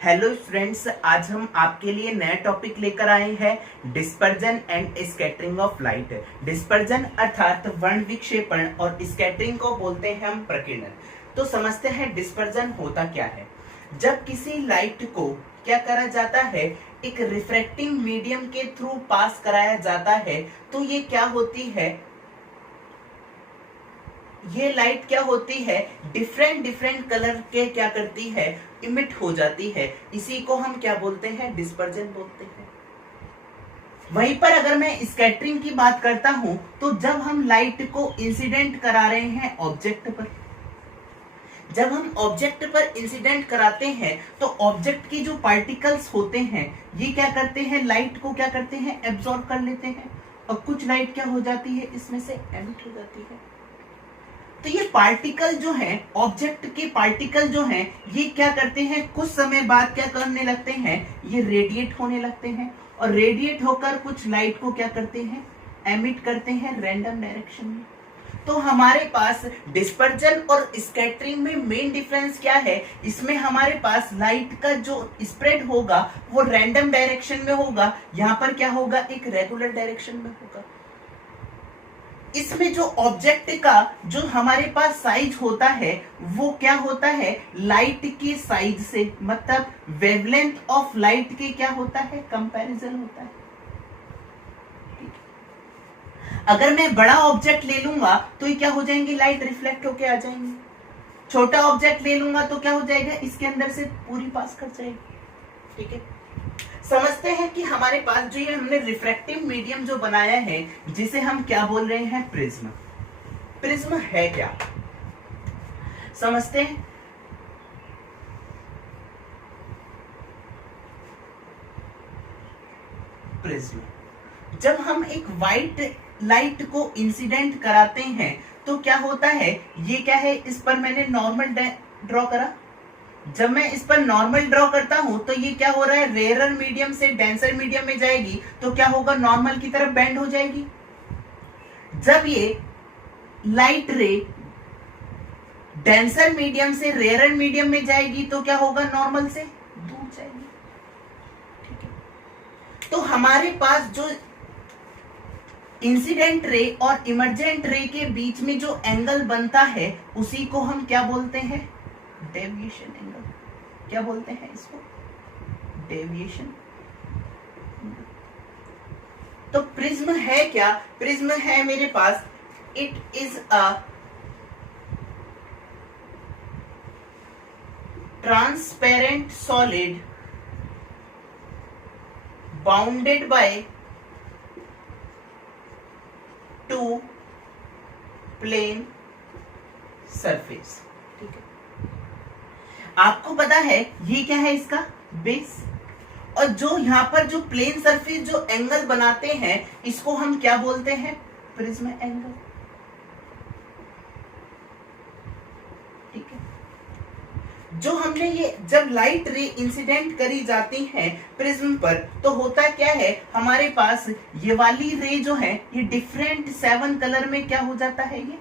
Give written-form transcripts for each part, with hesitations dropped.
Hello friends, आज हम आपके लिए नया टॉपिक लेकर आए हैं dispersion and scattering of light. Dispersion अर्थात वर्ण विक्षेपण और स्कैटरिंग को बोलते हैं हम प्रकीर्णन। तो समझते हैं डिस्पर्जन होता क्या है। जब किसी लाइट को क्या करा जाता है, एक रिफ्रैक्टिंग मीडियम के थ्रू पास कराया जाता है, तो ये क्या होती है, ये लाइट क्या होती है, डिफरेंट डिफरेंट कलर के क्या करती है, इमिट हो जाती है। इसी को हम क्या बोलते हैं, डिस्पर्जन बोलते हैं। वहीं पर अगर मैं स्कैटरिंग की बात करता हूं, तो जब हम लाइट को इंसिडेंट करा रहे हैं ऑब्जेक्ट पर, जब हम ऑब्जेक्ट पर इंसिडेंट कराते हैं तो ऑब्जेक्ट की जो पार्टिकल्स होते हैं ये क्या करते हैं, लाइट को क्या करते हैं, एब्जॉर्ब कर लेते हैं, और कुछ लाइट क्या हो जाती है, इसमें से एमिट हो जाती है। तो ये पार्टिकल जो हैं, ऑब्जेक्ट के पार्टिकल जो हैं, ये क्या करते हैं, कुछ समय बाद क्या करने लगते हैं, ये रेडिएट होने लगते हैं, और रेडिएट होकर कुछ लाइट को क्या करते हैं, एमिट करते हैं रैंडम डायरेक्शन में। तो हमारे पास डिस्पर्जन और स्कैटरिंग में मेन डिफरेंस क्या है, इसमें हमारे पास लाइट का जो स्प्रेड होगा वो रैंडम डायरेक्शन में होगा, यहाँ पर क्या होगा, एक रेगुलर डायरेक्शन में होगा। इसमें जो ऑब्जेक्ट का जो हमारे पास साइज होता है वो क्या होता है, लाइट के साइज से, मतलब वेवलेंथ ऑफ लाइट के क्या होता है, कंपैरिजन होता है। अगर मैं बड़ा ऑब्जेक्ट ले लूंगा तो ये क्या हो जाएंगे, लाइट रिफ्लेक्ट होके आ जाएंगे। छोटा ऑब्जेक्ट ले लूंगा तो क्या हो जाएगा, इसके अंदर से पूरी पास कर जाएगी। ठीक है, समझते हैं कि हमारे पास जो ये हमने रिफ्रैक्टिव मीडियम जो बनाया है, जिसे हम क्या बोल रहे हैं, प्रिज्म। प्रिज्म है क्या, समझते हैं। प्रिज्म, जब हम एक व्हाइट लाइट को इंसिडेंट कराते हैं तो क्या होता है, ये क्या है, इस पर मैंने नॉर्मल ड्रॉ करा। जब मैं इस पर नॉर्मल ड्रॉ करता हूं तो ये क्या हो रहा है, रेयर मीडियम से डेंसर मीडियम में जाएगी तो क्या होगा, नॉर्मल की तरफ बेंड हो जाएगी। जब ये लाइट रे डेंसर मीडियम से रेयर मीडियम में जाएगी तो क्या होगा, नॉर्मल से दूर जाएगी। ठीक है, तो हमारे पास जो इंसिडेंट रे और इमर्जेंट रे के बीच में जो एंगल बनता है उसी को हम क्या बोलते हैं, डेविएशन एंगल। क्या बोलते हैं इसको, डेविएशन। तो प्रिज्म है क्या, प्रिज्म है मेरे पास, it is a transparent solid bounded by two plane surface. ठीक है, आपको पता है ये क्या है, इसका बेस, और जो यहां पर जो प्लेन सरफेस जो एंगल बनाते हैं इसको हम क्या बोलते हैं, प्रिज्म एंगल। ठीक है, जो हमने ये जब लाइट रे इंसिडेंट करी जाती है प्रिज्म पर तो होता क्या है, हमारे पास ये वाली रे जो है ये डिफरेंट 7 कलर में क्या हो जाता है, ये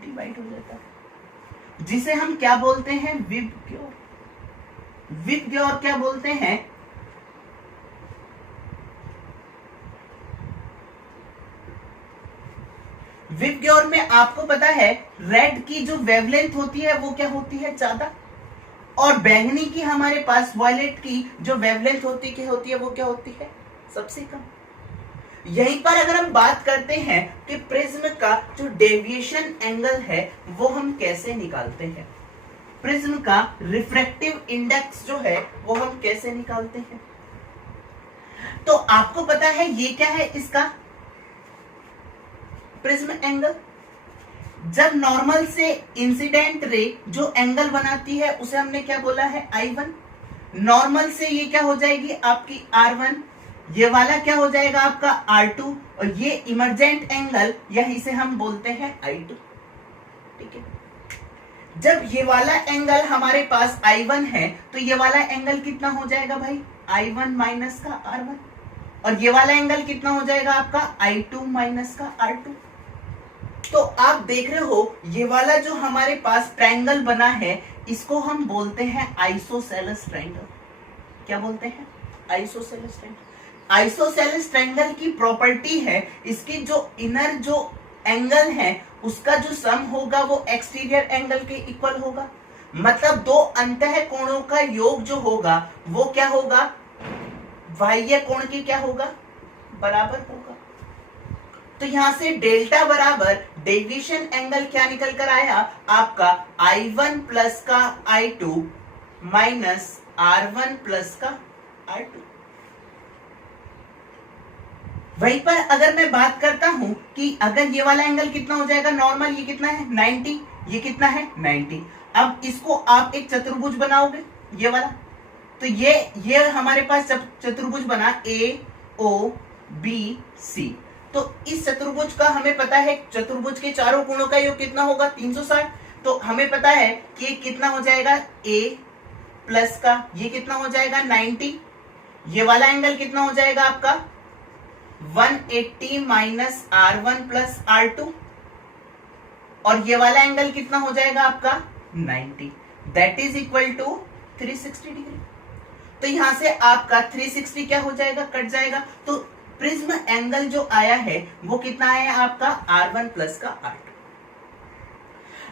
डिवाइड हो जाता है, जिसे हम क्या बोलते हैं, विबग्योर। विबग्योर क्या बोलते हैं, विबग्योर में आपको पता है रेड की जो वेवलेंथ होती है वो क्या होती है, ज्यादा, और बैंगनी की हमारे पास वायलेट की जो वेवलेंथ होती है वो क्या होती है, सबसे कम। यहीं पर अगर हम बात करते हैं कि प्रिज्म का जो डेविएशन एंगल है वो हम कैसे निकालते हैं, प्रिज्म का रिफ्रैक्टिव इंडेक्स जो है वो हम कैसे निकालते हैं, तो आपको पता है ये क्या है, इसका प्रिज्म एंगल। जब नॉर्मल से इंसिडेंट रे जो एंगल बनाती है उसे हमने क्या बोला है, I1। नॉर्मल से ये क्या हो जाएगी आपकी R1, ये वाला क्या हो जाएगा आपका R2, और ये इमर्जेंट एंगल यहीं से हम बोलते हैं I2। ठीक है, जब ये वाला एंगल हमारे पास I1 है तो ये वाला एंगल कितना हो जाएगा भाई, I1 माइनस का R1, और ये वाला एंगल कितना हो जाएगा आपका I2 माइनस का R2। तो आप देख रहे हो ये वाला जो हमारे पास ट्रायंगल बना है इसको हम बोलते हैं आइसोसेलेस ट्रायंगल। क्या बोलते हैं? Isosceles triangle. आइसोसेलेस ट्रायंगल की प्रॉपर्टी है इसकी जो इनर जो एंगल है उसका जो सम होगा वो एक्सटीरियर एंगल के इक्वल होगा। मतलब दो अंतः कोणों का योग जो होगा वो क्या होगा? बाह्य कोण के क्या होगा? बराबर होगा। तो यहां से डेल्टा बराबर डेविएशन एंगल क्या निकल कर आया आपका? I1 प्लस का I2 माइनस R1 प्लस का R2। वहीं पर अगर मैं बात करता हूं कि अगर ये वाला एंगल कितना हो जाएगा नॉर्मल, ये कितना है 90, ये कितना है 90। अब इसको आप एक चतुर्भुज बनाओगे ये वाला, तो ये हमारे पास चतुर्भुज बना AOBC। तो इस चतुर्भुज का हमें पता है चतुर्भुज के चारों कोणों का योग कितना होगा? 360। तो हमें पता है कि कितना हो जाएगा A प्लस का ये कितना हो जाएगा 90। ये वाला एंगल कितना हो जाएगा आपका 180 माइनस R1 प्लस R2। और ये वाला एंगल कितना हो जाएगा आपका 90, that is equal to 360 degree. तो यहां से आपका 360 क्या हो जाएगा? कट जाएगा। तो प्रिज्म एंगल जो आया है वो कितना आया आपका R1 प्लस का R2।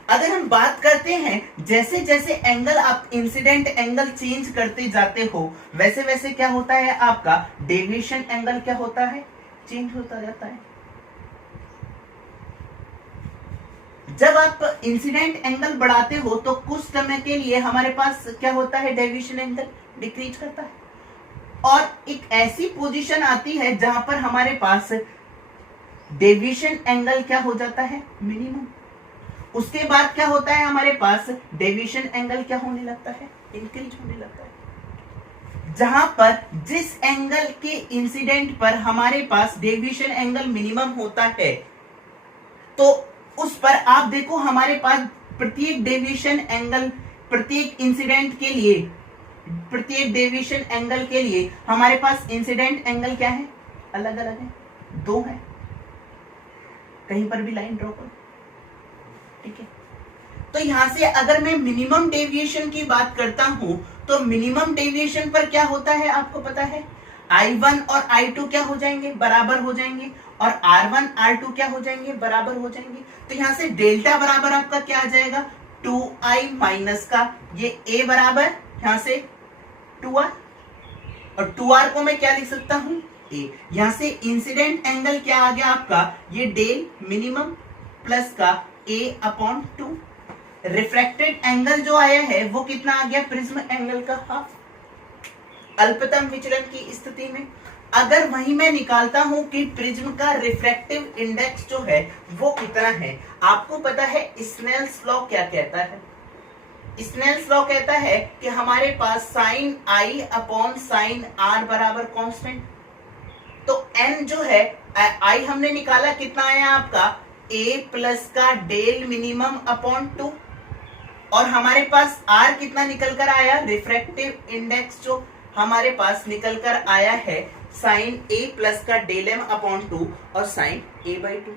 अगर हम बात करते हैं जैसे जैसे एंगल आप इंसिडेंट एंगल चेंज करते जाते हो वैसे वैसे क्या होता है आपका डेविएशन एंगल क्या होता है? चेंज होता जाता है। जब आप इंसिडेंट एंगल बढ़ाते हो तो कुछ समय के लिए हमारे पास क्या होता है? डेविएशन एंगल डिक्रीज करता है और एक ऐसी पोजीशन आती है जहां पर हमारे पास डेविएशन एंगल क्या हो जाता है? मिनिमम। उसके बाद क्या होता है हमारे पास डेविएशन एंगल क्या होने लगता है? इंक्रीज होने लगता है। जहां पर जिस एंगल के इंसिडेंट पर हमारे पास डेविएशन एंगल मिनिमम होता है तो उस पर आप देखो हमारे पास प्रत्येक डेविएशन एंगल प्रत्येक इंसिडेंट के लिए प्रत्येक डेविएशन एंगल के लिए हमारे पास इंसिडेंट एंगल क्या है? अलग अलग है, दो है। कहीं पर भी लाइन ड्रॉ करो, ठीक है। तो यहां से अगर मैं मिनिमम डेविएशन की बात करता हूं तो मिनिमम डेविएशन पर क्या होता है आपको पता है? I1 और I2 क्या हो जाएंगे? बराबर हो जाएंगे और R1 R2 क्या हो जाएंगे? बराबर हो जाएंगे। तो यहां से डेल्टा बराबर आपका क्या आ जाएगा? 2I माइनस का ये A बराबर यहां से 2R और 2R को मैं क्या लिख सकता हूं? A। यहां से इंसिडेंट एंगल क्या आ गया आपका? ये डेल मिनिमम प्लस का A अपॉन 2। रिफ्रैक्टेड एंगल जो आया है वो कितना आ गया? प्रिज्म एंगल का हाफ। अल्पतम विचलन की स्थिति में अगर वही मैं निकालता हूं कि प्रिज्म का रिफ्रैक्टिव इंडेक्स जो है वो कितना है, आपको पता है स्नेल्स लॉ क्या कहता है? स्नेल्स लॉ कहता है कि हमारे पास sine I upon sine R बराबर कांस्टेंट। तो n जो है I हमने निकाला कितना आया आपका? A प्लस का डेल मिनिमम अपॉन 2 और हमारे पास R कितना निकल कर आया? रिफ्रैक्टिव इंडेक्स जो हमारे पास निकल कर आया है साइन A प्लस का डेल m अपॉन 2 और साइन A बाई 2।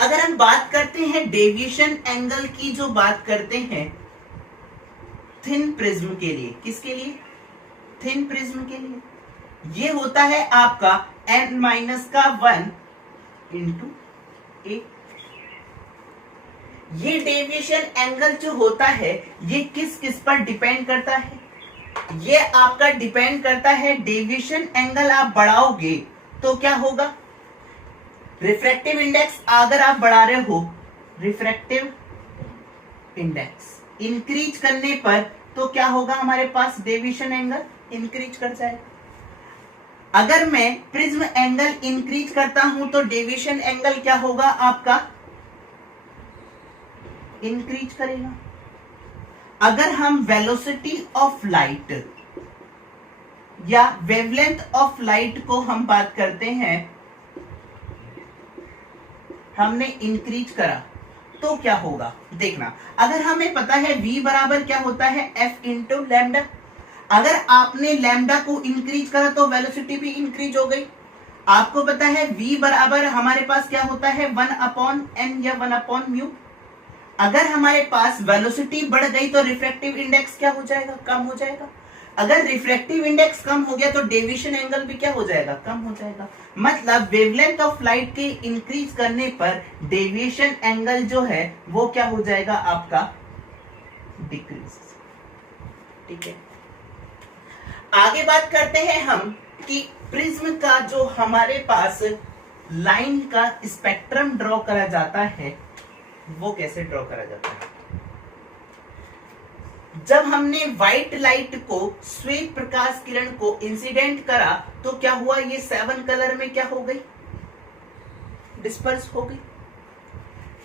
अगर हम बात करते हैं डेविएशन एंगल की, जो बात करते हैं थिन प्रिज्म के लिए, किसके लिए? थिन प्रिज्म के लिए ये होता है आपका n माइनस का 1 इंटू A। ये डेविएशन एंगल जो होता है ये किस किस पर डिपेंड करता है? ये आपका डिपेंड करता है डेविएशन एंगल आप बढ़ाओगे तो क्या होगा? रिफ्रैक्टिव इंडेक्स अगर आप बढ़ा रहे हो, रिफ्रैक्टिव इंडेक्स इंक्रीज करने पर तो क्या होगा? हमारे पास डेविएशन एंगल इंक्रीज कर जाएगा। अगर मैं प्रिज्म एंगल इंक्रीज करता हूं तो डेविएशन एंगल क्या होगा आपका? इंक्रीज करेगा। अगर हम वेलोसिटी ऑफ लाइट या वेवलेंथ ऑफ लाइट को हम बात करते हैं, हमने इंक्रीज करा तो क्या होगा? देखना, अगर हमें पता है v बराबर क्या होता है? f into lambda. अगर आपने लैम्डा को इंक्रीज करा तो वेलोसिटी भी इंक्रीज हो गई। आपको पता है v बराबर हमारे पास क्या होता है? 1 अपॉन n या 1 अपॉन म्यू। अगर हमारे पास वेलोसिटी बढ़ गई तो रिफ्रैक्टिव इंडेक्स क्या हो जाएगा? कम हो जाएगा। अगर रिफ्रैक्टिव इंडेक्स कम हो गया तो डेविएशन एंगल भी क्या हो जाएगा, कम हो जाएगा। मतलब वेवलेंथ ऑफ लाइट के इंक्रीज करने पर डेविएशन एंगल जो है वो क्या हो जाएगा आपका, डिक्रीज। ठीक है, आगे बात करते हैं हम कि प्रिज्म का जो हमारे पास लाइन का स्पेक्ट्रम ड्रॉ करा जाता है वो कैसे ड्रॉ करा जाता है। जब हमने व्हाइट लाइट को, श्वेत प्रकाश किरण को इंसिडेंट करा तो क्या हुआ, ये 7 कलर में क्या हो गई, डिस्पर्स हो गई।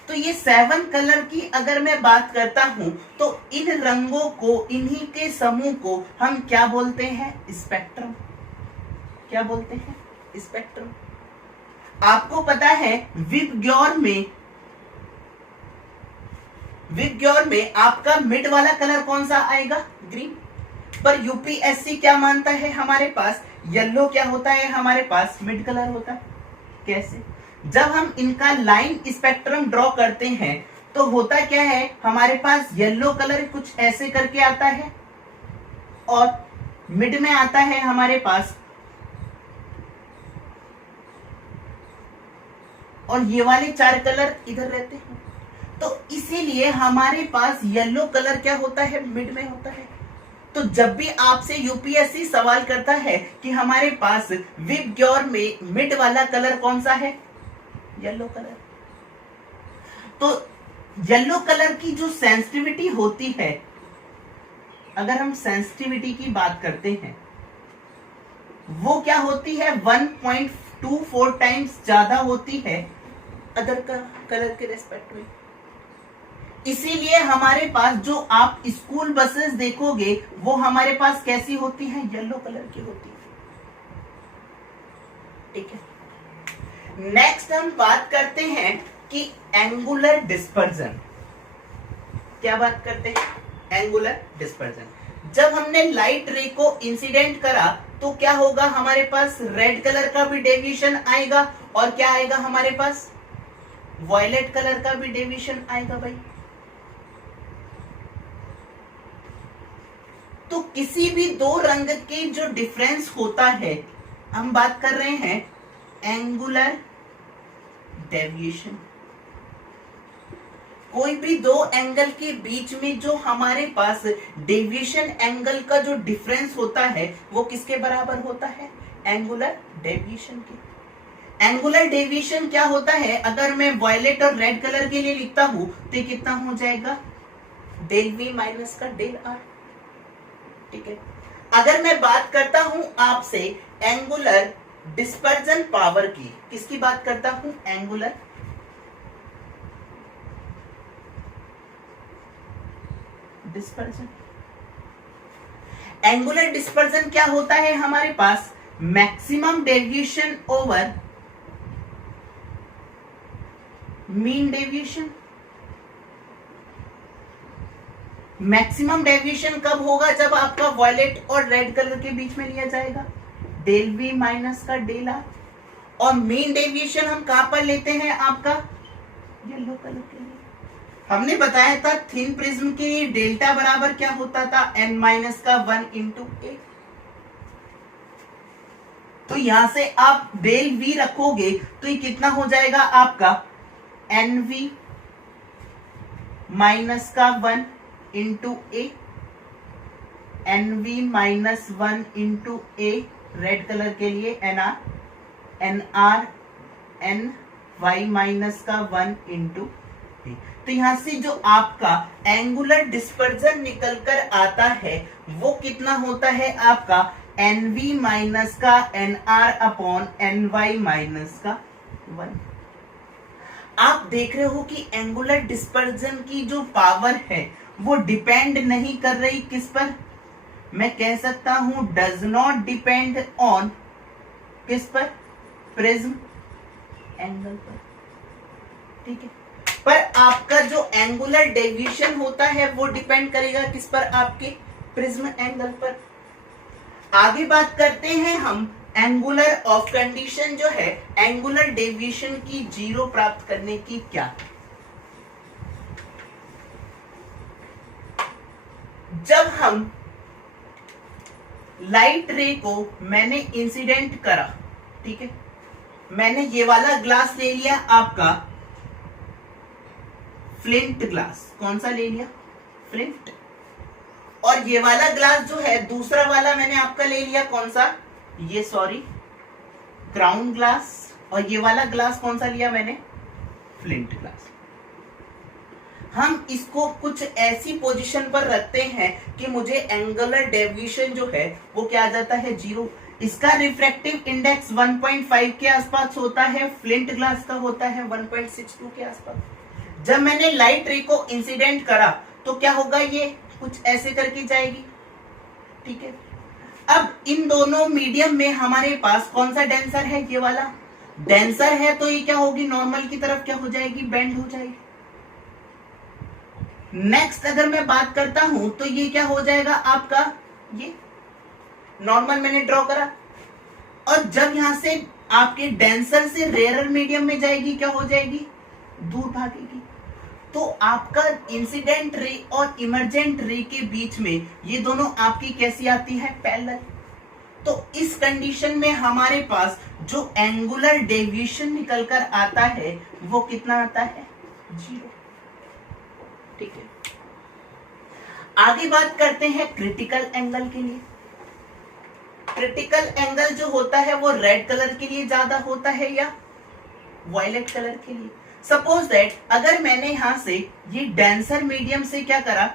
तो ये 7 कलर की अगर मैं बात करता हूं तो इन रंगों को, इन्हीं के समूह को हम क्या बोलते हैं, स्पेक्ट्रम। क्या बोलते हैं, स्पेक्ट्रम। आपको पता है विबग्योर में आपका मिड वाला कलर कौन सा आएगा, ग्रीन। पर यूपीएससी क्या मानता है, हमारे पास येलो क्या होता है, हमारे पास मिड कलर होता है। कैसे, जब हम इनका लाइन स्पेक्ट्रम ड्रॉ करते हैं तो होता क्या है, हमारे पास येलो कलर कुछ ऐसे करके आता है और मिड में आता है हमारे पास, और ये वाले 4 कलर इधर रहते हैं। तो इसीलिए हमारे पास येलो कलर क्या होता है, मिड में होता है। तो जब भी आपसे यूपीएससी सवाल करता है कि हमारे पास विबग्योर में मिड वाला कलर कौन सा है, येलो कलर, तो येलो कलर की जो सेंसिटिविटी होती है, अगर हम सेंसिटिविटी की बात करते हैं, वो क्या होती है, 1.24 टाइम्स ज्यादा होती है अदर का कलर के रेस्पेक्ट में। इसीलिए हमारे पास जो आप स्कूल बसेस देखोगे वो हमारे पास कैसी होती हैं, येलो कलर की होती है। ठीक है, नेक्स्ट हम बात करते हैं कि एंगुलर डिस्पर्जन। क्या बात करते हैं, एंगुलर डिस्पर्जन। जब हमने लाइट रे को इंसिडेंट करा तो क्या होगा, हमारे पास रेड कलर का भी डेविएशन आएगा और क्या आएगा, हमारे पास वॉयलेट कलर का भी डेविएशन आएगा भाई। तो किसी भी दो रंग के जो डिफरेंस होता है, हम बात कर रहे हैं एंगुलर डेविएशन। कोई भी दो एंगल के बीच में जो हमारे पास डेविएशन एंगल का जो डिफरेंस होता है वो किसके बराबर होता है, एंगुलर डेविएशन के। एंगुलर डेविएशन क्या होता है, अगर मैं वॉयलेट और रेड कलर के लिए लिखता हूं तो कितना हो जाएगा, डेल वी माइनस का डेल आर। ठीक है, अगर मैं बात करता हूं आपसे एंगुलर डिस्पर्जन पावर की, किसकी बात करता हूं, एंगुलर डिस्पर्जन। एंगुलर डिस्पर्जन क्या होता है, हमारे पास maximum deviation over mean deviation. Maximum deviation कब होगा, जब आपका वॉयलेट और रेड कलर के बीच में लिया जाएगा, डेल वी माइनस का डेल आर। और मीन डेविएशन हम कहां पर लेते हैं, आपका येलो कलर के लिए। हमने बताया था थिन प्रिज्म के लिए डेल्टा बराबर क्या होता था, n माइनस का 1 इंटू ए। तो यहां से आप डेल वी रखोगे तो ये कितना हो जाएगा आपका, एन वी माइनस का 1 into A, N V minus 1 into A red colour के लिए, N R N Y minus का 1 इंटू ए। तो यहां से जो आपका एंगुलर डिस्पर्जन निकल कर आता है वो कितना होता है आपका, एन वी माइनस का N R upon N Y minus का 1। आप देख रहे हो कि एंगुलर डिस्पर्जन की जो पावर है वो डिपेंड नहीं कर रही किस पर, मैं कह सकता हूं डज नॉट डिपेंड ऑन किस पर, प्रिज्म एंगल पर। ठीक है, पर आपका जो एंगुलर डेविएशन होता है वो डिपेंड करेगा किस पर, आपके प्रिज्म एंगल पर। आगे बात करते हैं हम एंगुलर ऑफ कंडीशन जो है एंगुलर डेविएशन की जीरो प्राप्त करने की। क्या, जब हम लाइट रे को मैंने इंसिडेंट करा, ठीक है, मैंने ये वाला ग्लास ले लिया आपका फ्लिंट ग्लास, कौन सा ले लिया, फ्लिंट, और ये वाला ग्लास जो है दूसरा वाला मैंने आपका ले लिया कौन सा, ये सॉरी क्राउन ग्लास, और ये वाला ग्लास कौन सा लिया मैंने, फ्लिंट ग्लास। हम इसको कुछ ऐसी पोजीशन पर रखते हैं कि मुझे एंगुलर डेविएशन जो है वो क्या आ जाता है, 0। इसका रिफ्रैक्टिव इंडेक्स 1.5 के आसपास होता है, फ्लिंट ग्लास का होता है 1.62 के आसपास। जब मैंने लाइट रे को इंसिडेंट करा तो क्या होगा, ये कुछ ऐसे करके जाएगी, ठीक है। अब इन दोनों मीडियम में हमारे पास कौन सा डेंसर है, ये वाला डेंसर है, तो ये क्या होगी, नॉर्मल की तरफ क्या हो जाएगी, बेंड हो जाएगी। नेक्स्ट अगर मैं बात करता हूं तो ये क्या हो जाएगा आपका, ये नॉर्मल मैंने ड्रॉ करा, और जब यहां से आपके डेंसर से रेयर मीडियम में जाएगी क्या हो जाएगी, दूर भागेगी। तो आपका इंसिडेंट रे और इमर्जेंट रे के बीच में ये दोनों आपकी कैसी आती है, पैरेलल। तो इस कंडीशन में हमारे पास जो एंगुलर डेविएशन निकलकर आता है वो कितना आता है, 0, ठीक है। आगे बात करते हैं क्रिटिकल एंगल के लिए। क्रिटिकल एंगल जो होता है वो रेड कलर के लिए ज्यादा होता है या वायलेट कलर के लिए। सपोज दैट अगर मैंने यहां से ये डेंसर मीडियम से क्या करा,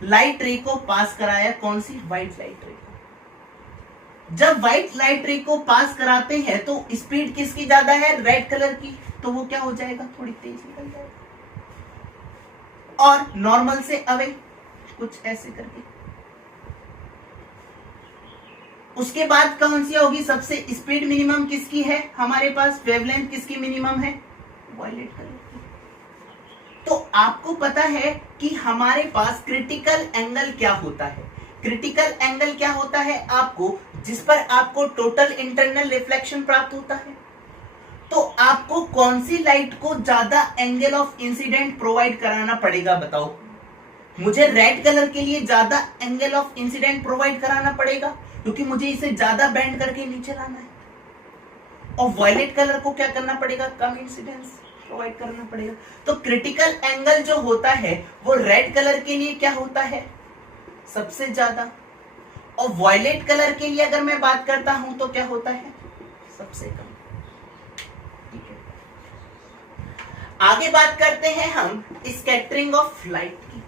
लाइट रे को पास कराया, कौन सी, व्हाइट लाइट रे को। जब व्हाइट लाइट रे को पास कराते हैं तो स्पीड किसकी ज्यादा है, रेड कलर की, तो वो क्या हो जाएगा, थोड़ी तेज निकल जाएगा, और नॉर्मल से अवे कुछ ऐसे करके। उसके बाद कौन सी होगी, सबसे स्पीड मिनिमम किसकी है हमारे पास, वेवलेंथ किसकी मिनिमम है, वायलेट कलर की। तो आपको पता है कि हमारे पास क्रिटिकल एंगल क्या होता है। क्रिटिकल एंगल क्या होता है आपको, जिस पर आपको टोटल इंटरनल रिफ्लेक्शन प्राप्त होता है। तो आपको कौन सी लाइट को ज्यादा एंगल ऑफ इंसिडेंट प्रोवाइड कराना पड़ेगा, बताओ। मुझे रेड कलर के लिए ज्यादा एंगल ऑफ इंसिडेंट प्रोवाइड कराना पड़ेगा क्योंकि मुझे इसे ज्यादा बेंड करके नीचे लाना है, और वायलेट कलर को क्या करना पड़ेगा, कम इंसिडेंस प्रोवाइड करना पड़ेगा। तो क्रिटिकल एंगल जो होता है वो रेड कलर के लिए क्या होता है, सबसे ज्यादा, और वायलेट कलर के लिए अगर मैं बात करता हूं तो क्या होता है, सबसे कम, ठीक है। आगे बात करते हैं हम स्कैटरिंग ऑफ लाइट की।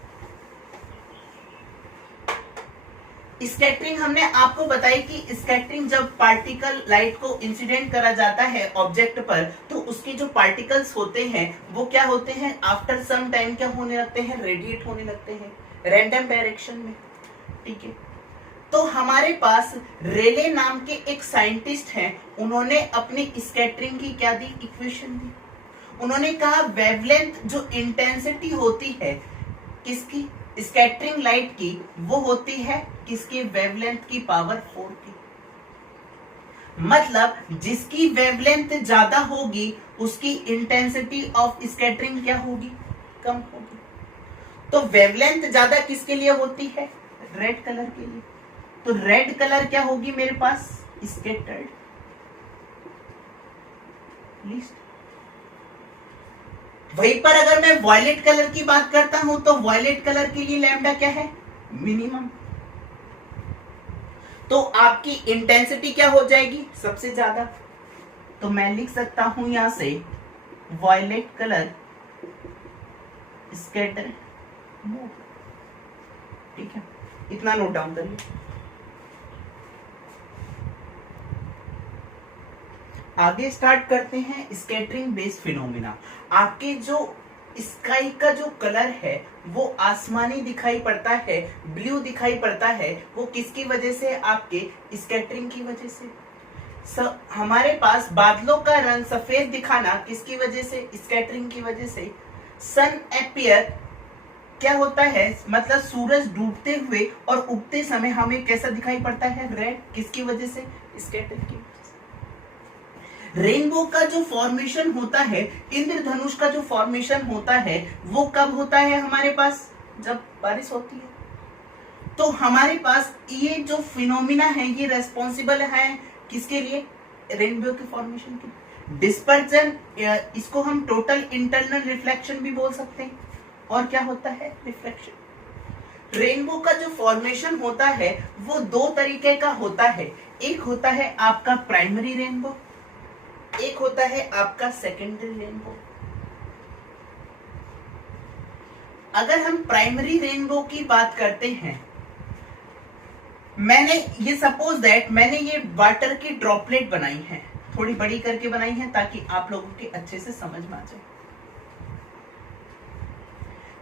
स्कैटरिंग हमने आपको बताई कि स्कैटरिंग जब पार्टिकल लाइट को इंसिडेंट करा जाता है ऑब्जेक्ट पर, तो उसके जो पार्टिकल्स होते हैं वो क्या होते हैं, आफ्टर सम टाइम क्या होने लगते हैं, रेडिएट होने लगते हैं रैंडम डायरेक्शन में, ठीक है। तो हमारे पास रेले नाम के एक साइंटिस्ट हैं, उन्होंने अपनी स्कैटरिंग की क्या दी, इक्वेशन दी। उन्होंने कहा वेवलेंथ जो इंटेंसिटी होती है किसकी, स्कैटरिंग लाइट की, वो होती है किसकी, वेवलेंथ की पावर 4 की। मतलब जिसकी वेवलेंथ ज्यादा होगी उसकी इंटेंसिटी ऑफ स्कैटरिंग क्या होगी, कम होगी। तो वेवलेंथ ज्यादा किसके लिए होती है, रेड कलर के लिए। तो रेड कलर क्या होगी मेरे पास, स्कैटर्ड लीस्ट। वहीं पर अगर मैं वायलेट कलर की बात करता हूं तो वायलेट कलर के लिए लैम्डा क्या है, मिनिमम। तो आपकी इंटेंसिटी क्या हो जाएगी, सबसे ज्यादा। तो मैं लिख सकता हूं यहां से वायलेट कलर स्कैटर मोड, ठीक है। इतना नोट डाउन करिए। आगे स्टार्ट करते हैं स्कैटरिंग बेस्ड फिनोमिना। आपके जो स्काई का जो कलर है वो आसमानी दिखाई पड़ता है, ब्लू दिखाई पड़ता है, वो किसकी वजह से, आपके स्कैटरिंग की वजह से। हमारे पास बादलों का रंग सफेद दिखाना किसकी वजह से, स्कैटरिंग की वजह से। सन अपीयर क्या होता है, मतलब सूरज डूबते हुए और उगते समय हमें कैसा दिखाई पड़ता है, रेड, किसकी वजह से, स्कैटरिंग की वजह से। रेनबो का जो फॉर्मेशन होता है, इंद्रधनुष का जो फॉर्मेशन होता है, वो कब होता है हमारे पास, जब बारिश होती है। तो हमारे पास ये जो फिनोमिना है ये रेस्पॉन्सिबल है किसके लिए? रेनबो के फॉर्मेशन के लिए। डिस्पर्जन, इसको हम टोटल इंटरनल रिफ्लेक्शन भी बोल सकते हैं। और क्या होता है? रिफ्लेक्शन। रेनबो का जो फॉर्मेशन होता है वो दो तरीके का होता है। एक होता है आपका प्राइमरी रेनबो, एक होता है आपका सेकेंडरी रेनबो। अगर हम प्राइमरी रेनबो की बात करते हैं, मैंने ये सपोज दैट मैंने ये वाटर की ड्रॉपलेट बनाई है, थोड़ी बड़ी करके बनाई है ताकि आप लोगों के अच्छे से समझ में आ जाए।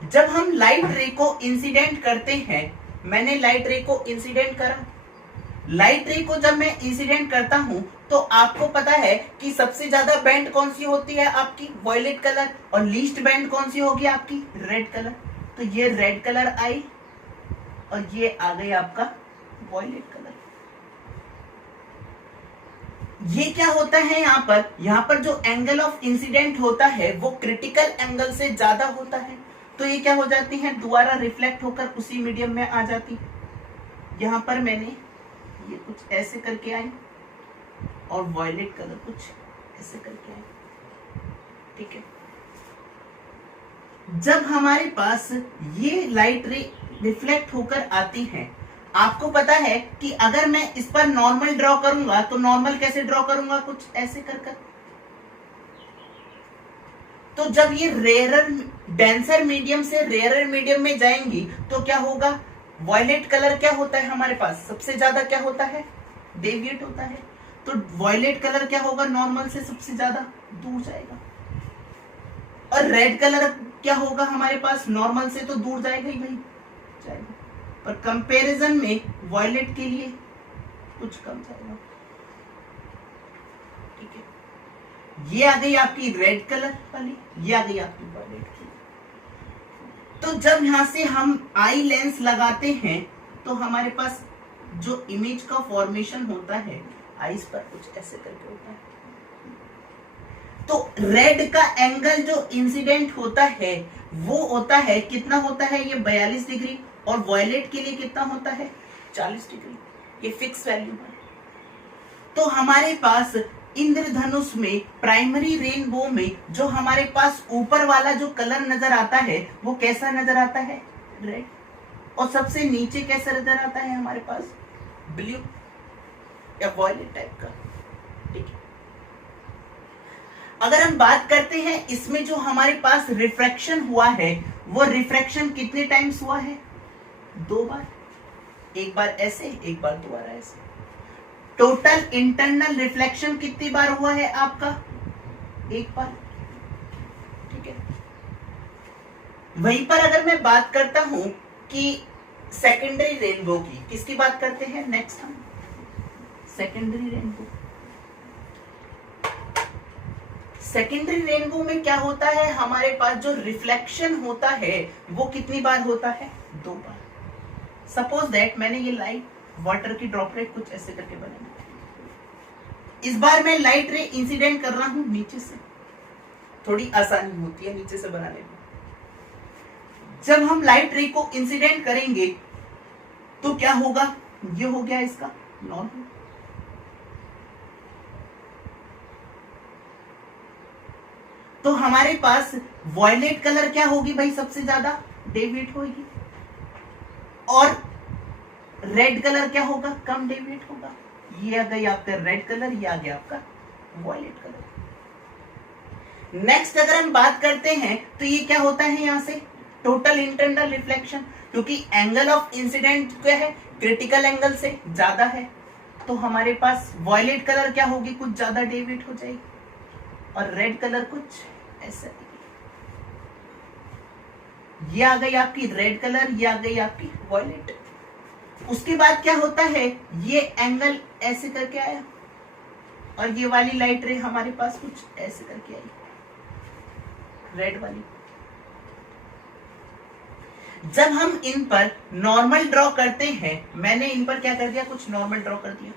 जब हम लाइट रे को इंसिडेंट करते हैं, मैंने लाइट रे को इंसिडेंट करा, लाइट रे को जब मैं इंसिडेंट करता हूं तो आपको पता है कि सबसे ज्यादा बैंड कौन सी होती है? आपकी वॉयलेट कलर। और लीस्ट बैंड कौन सी होगी? आपकी रेड कलर। तो ये रेड कलर आई और ये आ गई आपका वॉयलेट कलर। ये क्या होता है यहाँ पर जो एंगल ऑफ इंसिडेंट होता है वो क्रिटिकल एंगल से ज्यादा होता है, तो ये क्या हो जाती है? दोबारा रिफ्लेक्ट होकर उसी मीडियम में आ जाती। यहां पर मैंने ये कुछ ऐसे करके आई और वॉयलेट कलर कुछ ऐसे करके आई, ठीक है। जब हमारे पास ये लाइट रे रिफ्लेक्ट होकर आती है, आपको पता है कि अगर मैं इस पर नॉर्मल ड्रॉ करूंगा तो नॉर्मल कैसे ड्रॉ करूंगा? कुछ ऐसे कर। तो जब ये रेयरर डेंसर मीडियम से रेयरर मीडियम में जाएंगी तो क्या होगा? वॉयलेट कलर क्या होता है हमारे पास? सबसे ज्यादा क्या होता है? डेविएट होता है। तो वॉयलेट कलर क्या होगा? नॉर्मल से सबसे ज्यादा दूर जाएगा। और रेड कलर क्या होगा हमारे पास? नॉर्मल से तो दूर जाएगा ही भाई, जाएगा, पर कंपैरिजन में वॉयलेट के लिए कुछ कम जाएगा, ठीक है। ये आ गई आपकी रेड कलर वाली, ये आ गई आपकी वॉयलेट की। तो जब यहां से हम आई लेंस लगाते हैं तो हमारे पास जो इमेज का फॉर्मेशन होता है आईज पर कुछ ऐसे करके होता है। तो रेड का एंगल जो इंसिडेंट होता है वो होता है, कितना होता है? ये 42 डिग्री। और वॉयलेट के लिए कितना होता है? 40 डिग्री। ये फिक्स वैल्यू है। तो हमारे पास इंद्रधनुष में, प्राइमरी रेनबो में जो हमारे पास ऊपर वाला जो कलर नजर आता है वो कैसा नजर आता है? रेड। और सबसे नीचे कैसा नजर आता है हमारे पास? ब्लू या वॉयलेट टाइप का, ठीक है। अगर हम बात करते हैं इसमें जो हमारे पास रिफ्रैक्शन हुआ है वो रिफ्रैक्शन कितने टाइम्स हुआ है? 2 बार। एक बार ऐसे, एक बार दोबारा ऐसे। टोटल इंटरनल रिफ्लेक्शन कितनी बार हुआ है आपका? 1 बार, ठीक है। वहीं पर अगर मैं बात करता हूं कि सेकेंडरी रेनबो की, किसकी बात करते हैं नेक्स्ट हम? Secondary rainbow. सेकेंडरी रेनबो में क्या होता है? हमारे पास जो रिफ्लेक्शन होता है वो कितनी बार होता है? 2 बार। सपोज दैट मैंने ये लाइट वाटर की ड्रॉपलेट कुछ ऐसे करके बनाई। इस बार मैं लाइट रे इंसिडेंट कर रहा हूं नीचे से, थोड़ी आसानी होती है नीचे से बनाने में। जब हम लाइट रे को इंसिडेंट करेंगे तो क्या होगा? ये हो गया इसका नॉर्मल। तो हमारे पास वॉयलेट कलर क्या होगी भाई? सबसे ज्यादा डेविएट होगी। और रेड कलर क्या होगा? कम डेविएट होगा। ये आ गई आपका रेड कलर, ये आ गया आपका वॉयलेट कलर। नेक्स्ट अगर हम बात करते हैं तो ये क्या होता है यहां से? टोटल इंटरनल रिफ्लेक्शन, क्योंकि एंगल ऑफ इंसिडेंट क्या है? क्रिटिकल एंगल से ज्यादा है। तो हमारे पास वॉयलेट कलर क्या होगी? कुछ ज्यादा डेविएट हो जाएगी। और रेड कलर कुछ ऐसा। ये आ गई आपकी रेड कलर, ये आ गई आपकी वॉयलेट। उसके बाद क्या होता है? ये एंगल ऐसे करके आया और ये वाली लाइट रे हमारे पास कुछ ऐसे करके आई, रेड वाली। जब हम इन पर नॉर्मल ड्रॉ करते हैं, मैंने इन पर क्या कर दिया? कुछ नॉर्मल ड्रॉ कर दिया।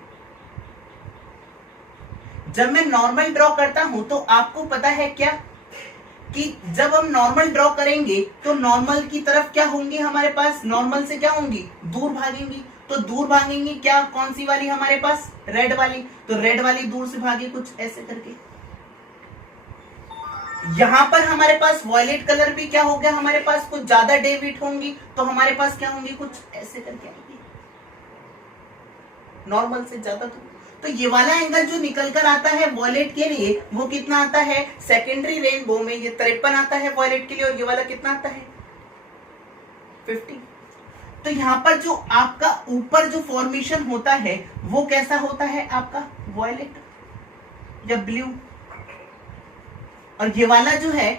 जब मैं नॉर्मल ड्रॉ करता हूं तो आपको पता है क्या कि जब हम नॉर्मल ड्रॉ करेंगे तो नॉर्मल की तरफ क्या होंगे, हमारे पास नॉर्मल से क्या होंगी, दूर भागेंगी। तो दूर भागेंगी क्या, कौन सी वाली हमारे पास, रेड वाली। तो रेड वाली दूर से भागे कुछ ऐसे करके। यहां पर हमारे पास वॉयलेट कलर भी क्या हो गया, हमारे पास कुछ ज्यादा डेविट होंगी, तो हमारे पास क्या होंगी, कुछ ऐसे करके आएंगी, नॉर्मल से ज्यादा। तो ये वाला एंगल जो निकल कर आता है वॉयलेट के लिए वो कितना आता है, सेकेंडरी रेनबो में ये 53 आता है वॉयलेट के लिए, और ये वाला कितना आता है, 50। तो यहां पर जो आपका ऊपर जो फॉर्मेशन होता है वो कैसा होता है, आपका वॉयलेट या ब्लू, और ये वाला जो है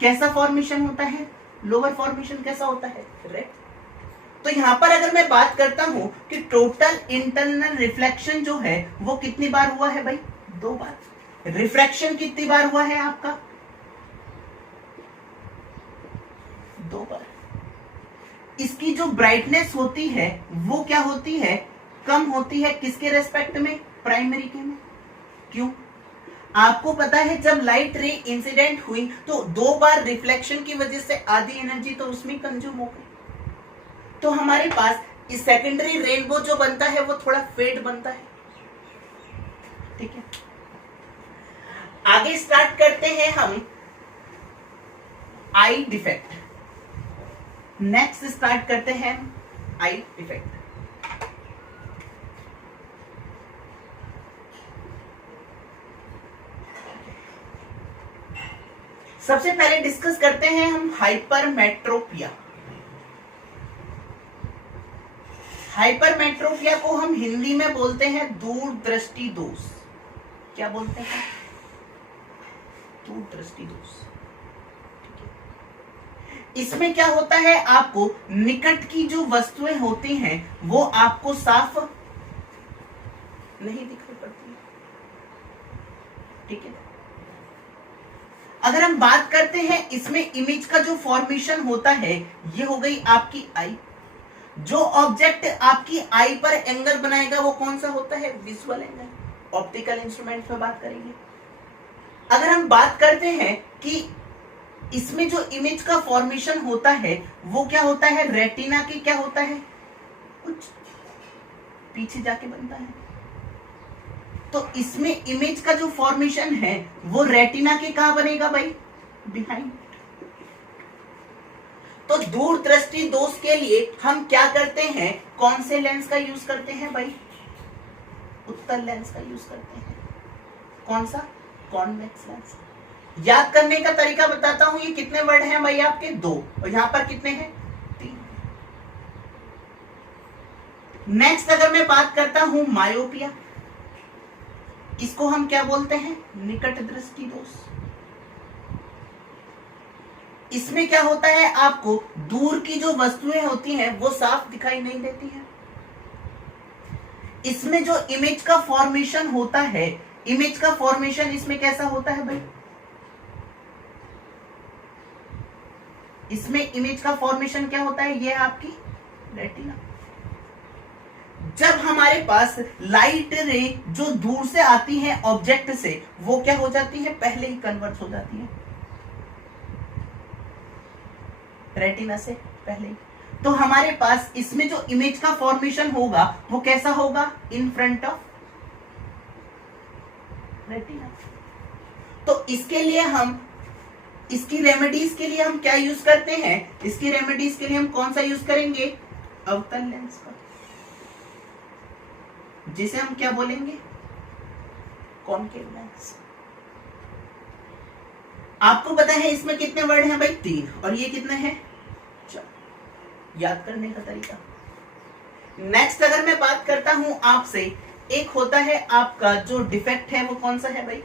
कैसा फॉर्मेशन होता है, लोअर फॉर्मेशन कैसा होता है, रेड। तो यहां पर अगर मैं बात करता हूं कि टोटल इंटरनल रिफ्लेक्शन जो है वो कितनी बार हुआ है भाई, 2 बार। रिफ्रैक्शन कितनी बार हुआ है आपका, 2 बार। इसकी जो ब्राइटनेस होती है वो क्या होती है, कम होती है, किसके रेस्पेक्ट में, प्राइमरी के में। क्यों, आपको पता है जब लाइट रे इंसिडेंट हुई तो 2 बार रिफ्लेक्शन की वजह से आधी एनर्जी तो उसमें कंज्यूम हो गई। तो हमारे पास इस सेकेंडरी रेनबो जो बनता है वो थोड़ा फेड बनता है, ठीक है। आगे स्टार्ट करते हैं हम आई डिफेक्ट। नेक्स्ट स्टार्ट करते हैं आई डिफेक्ट। सबसे पहले डिस्कस करते हैं हम हाइपरमेट्रोपिया। हाइपरमेट्रोपिया को हम हिंदी में बोलते हैं दूरदृष्टि दोष। क्या बोलते हैं, दूरदृष्टि दोष। इसमें क्या होता है, आपको निकट की जो वस्तुएं होती हैं वो आपको साफ नहीं दिखाई पड़ती, ठीक है। अगर हम बात करते हैं इसमें इमेज का जो फॉर्मेशन होता है ये हो गई आपकी आई। जो ऑब्जेक्ट आपकी आई पर एंगल बनाएगा वो कौन सा होता है, विजुअल एंगल। ऑप्टिकल इंस्ट्रूमेंट में बात करेंगे। अगर हम बात करते हैं कि इसमें जो इमेज का फॉर्मेशन होता है वो क्या होता है, रेटिना की क्या होता है, कुछ पीछे जाके बनता है। तो इसमें इमेज का जो फॉर्मेशन है वो रेटिना के कहां बनेगा भाई, बिहाइंड। तो दूरदृष्टि दोष के लिए हम क्या करते हैं, कौन से लेंस का यूज करते हैं भाई, उत्तल लेंस का यूज करते हैं। कौन सा, कॉन्वेक्स लेंस। याद करने का तरीका बताता हूं, ये कितने वर्ड हैं भाई आपके, 2, और यहां पर कितने हैं, 3। नेक्स्ट अगर मैं बात करता हूं मायोपिया, इसको हम क्या बोलते हैं, निकट दृष्टि दोष। इसमें क्या होता है, आपको दूर की जो वस्तुएं होती हैं वो साफ दिखाई नहीं देती हैं। इसमें जो इमेज का फॉर्मेशन होता है, इमेज का फॉर्मेशन इसमें कैसा होता है भाई, इसमें इमेज का फॉर्मेशन क्या होता है, ये आपकी रेटिना। जब हमारे पास लाइट रे जो दूर से आती है ऑब्जेक्ट से वो क्या हो जाती है, पहले ही कन्वर्ट हो जाती है रेटिना से पहले ही। तो हमारे पास इसमें जो इमेज का फॉर्मेशन होगा वो कैसा होगा, इन फ्रंट ऑफ रेटिना। तो इसके लिए हम, इसकी रेमेडीज के लिए हम क्या यूज करते हैं, इसकी रेमेडीज के लिए हम कौन सा यूज करेंगे, अवतल लेंस का, जिसे हम क्या बोलेंगे, कॉनकेव लेंस। आपको पता है इसमें कितने वर्ड हैं भाई, 3, और ये कितने हैं, 4। याद करने का तरीका। नेक्स्ट अगर मैं बात करता हूं आपसे, एक होता है आपका जो डिफेक्ट है वो कौन सा है भाई,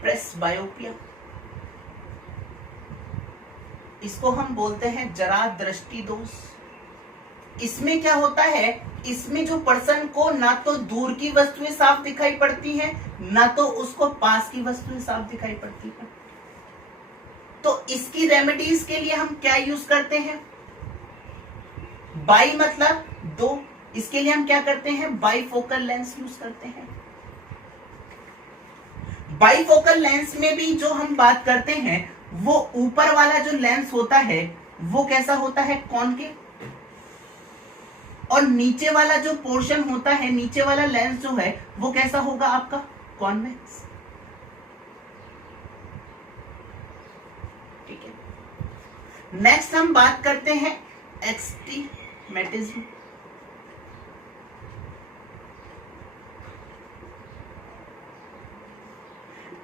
प्रेसबायोपिया। इसको हम बोलते हैं जरा दृष्टि दोष। इसमें क्या होता है, इसमें जो पर्सन को ना तो दूर की वस्तुएं साफ दिखाई पड़ती हैं, ना तो उसको पास की वस्तुएं साफ दिखाई पड़ती हैं। तो इसकी रेमेडीज के लिए हम क्या यूज करते हैं, बाई मतलब 2, इसके लिए हम क्या करते हैं, बाई फोकल लेंस यूज करते हैं। बाइफोकल लेंस में भी जो हम बात करते हैं वो ऊपर वाला जो लेंस होता है वो कैसा होता है, कॉनकेव, और नीचे वाला जो पोर्शन होता है, नीचे वाला लेंस जो है वो कैसा होगा आपका, कॉन्वेक्स। ठीक है। नेक्स्ट हम बात करते हैं एस्टिग्मेटिज्म।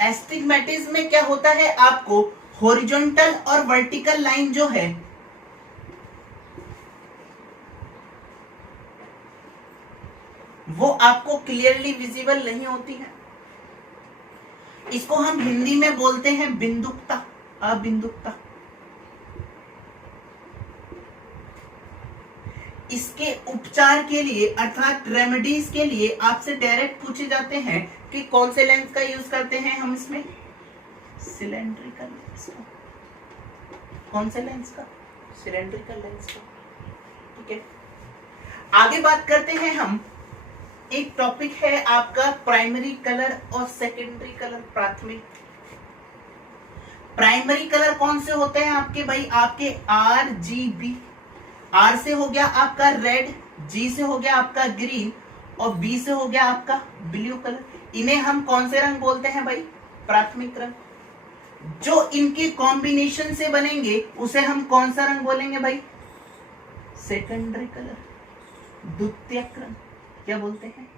एस्टिग्मेटिज्म में क्या होता है, आपको हॉरिजॉन्टल और वर्टिकल लाइन जो है वो आपको क्लियरली विजिबल नहीं होती है। इसको हम हिंदी में बोलते हैं बिंदुकता, अबिंदुकता। इसके उपचार के लिए अर्थात रेमेडीज के लिए आपसे डायरेक्ट पूछे जाते हैं कि कौन से लेंस का यूज करते हैं हम इसमें, सिलेंड्रिकल लेंस का। कौन से लेंस का, सिलेंड्रिकल लेंस का। ठीक है। आगे बात करते हैं हम, एक टॉपिक है आपका प्राइमरी कलर और सेकेंडरी कलर, प्राथमिक। प्राइमरी कलर कौन से होते हैं आपके भाई, आपके RGB। R से हो गया आपका रेड, G से हो गया आपका ग्रीन और B से हो गया आपका ब्लू कलर। इन्हें हम कौन से रंग बोलते हैं भाई, प्राथमिक रंग। जो इनके कॉम्बिनेशन से बनेंगे उसे हम कौन सा रंग बोलेंगे भाई, सेकेंडरी कलर, द्वितीयक रंग। क्या बोलते हैं,